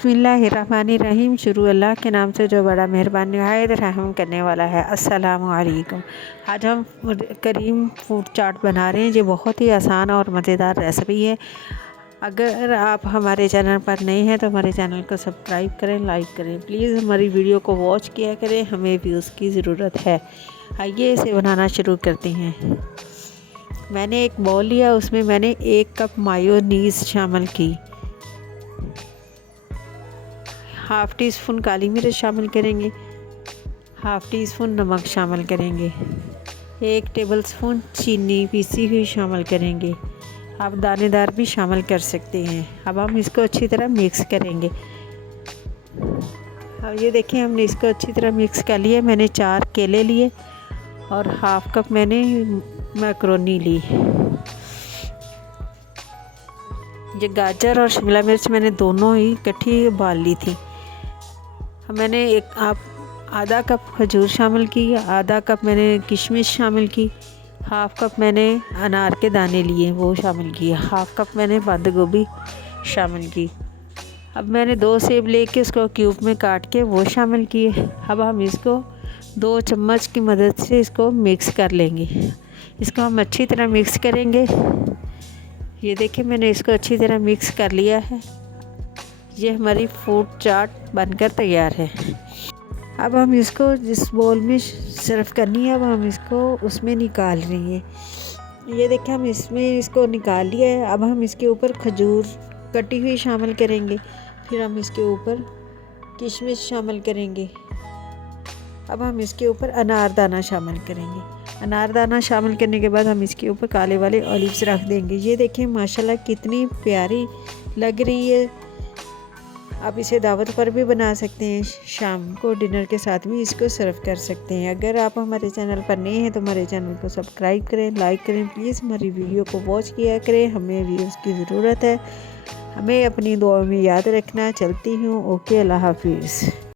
बिस्मिल्लाहिर्रहमानिर्रहीम। शुरू अल्लाह के नाम से जो बड़ा मेहरबान निहायत रहम करने वाला है। अस्सलामु अलैकुम। आज हम करीम फूड चाट बना रहे हैं। ये बहुत ही आसान और मज़ेदार रेसिपी है। अगर आप हमारे चैनल पर नए हैं तो हमारे चैनल को सब्सक्राइब करें, लाइक करें। प्लीज़ हमारी वीडियो को वॉच किया करें, हमें व्यूज़ की ज़रूरत है। आइए इसे बनाना शुरू करते हैं। मैंने एक बाउल लिया, उसमें मैंने 1 कप मायोनीज़ शामिल की। हाफ़ टी स्पून काली मिर्च शामिल करेंगे। हाफ़ टी स्पून नमक शामिल करेंगे। 1 टेबलस्पून चीनी पीसी हुई शामिल करेंगे। आप दानेदार भी शामिल कर सकते हैं। अब हम इसको अच्छी तरह मिक्स करेंगे। अब ये देखिए, हमने इसको अच्छी तरह मिक्स कर लिया। मैंने 4 केले लिए और हाफ़ कप मैंने मैक्रोनी ली। ये गाजर और शिमला मिर्च मैंने दोनों ही इकट्ठी उबाल ली थी। मैंने आधा कप खजूर शामिल की, आधा कप मैंने किशमिश शामिल की, हाफ़ कप मैंने अनार के दाने लिए वो शामिल किए, हाफ़ कप मैंने बंद गोभी शामिल की। अब मैंने 2 सेब लेके उसको क्यूब में काट के वो शामिल किए। अब हम इसको 2 चम्मच की मदद से इसको मिक्स कर लेंगे। इसको हम अच्छी तरह मिक्स करेंगे। ये देखिए, मैंने इसको अच्छी तरह मिक्स कर लिया है। ये हमारी फूड चाट बनकर तैयार है। अब हम इसको जिस बाउल में सर्व करनी है, अब हम इसको उसमें निकाल रही हैं। ये देखिए, हम इसमें इसको निकाल लिया है। अब हम इसके ऊपर खजूर कटी हुई शामिल करेंगे। फिर हम इसके ऊपर किशमिश शामिल करेंगे। अब हम इसके ऊपर अनारदाना शामिल करेंगे। अनारदाना शामिल करने के बाद हम इसके ऊपर काले वाले ऑलिव्स रख देंगे। ये देखें, माशाल्लाह कितनी प्यारी लग रही है। आप इसे दावत पर भी बना सकते हैं, शाम को डिनर के साथ भी इसको सर्व कर सकते हैं। अगर आप हमारे चैनल पर नए हैं तो हमारे चैनल को सब्सक्राइब करें, लाइक करें। प्लीज़ हमारी वीडियो को वॉच किया करें, हमें व्यूज़ की ज़रूरत है। हमें अपनी दुआ में याद रखना। चलती हूँ। ओके, अल्लाह हाफिज़।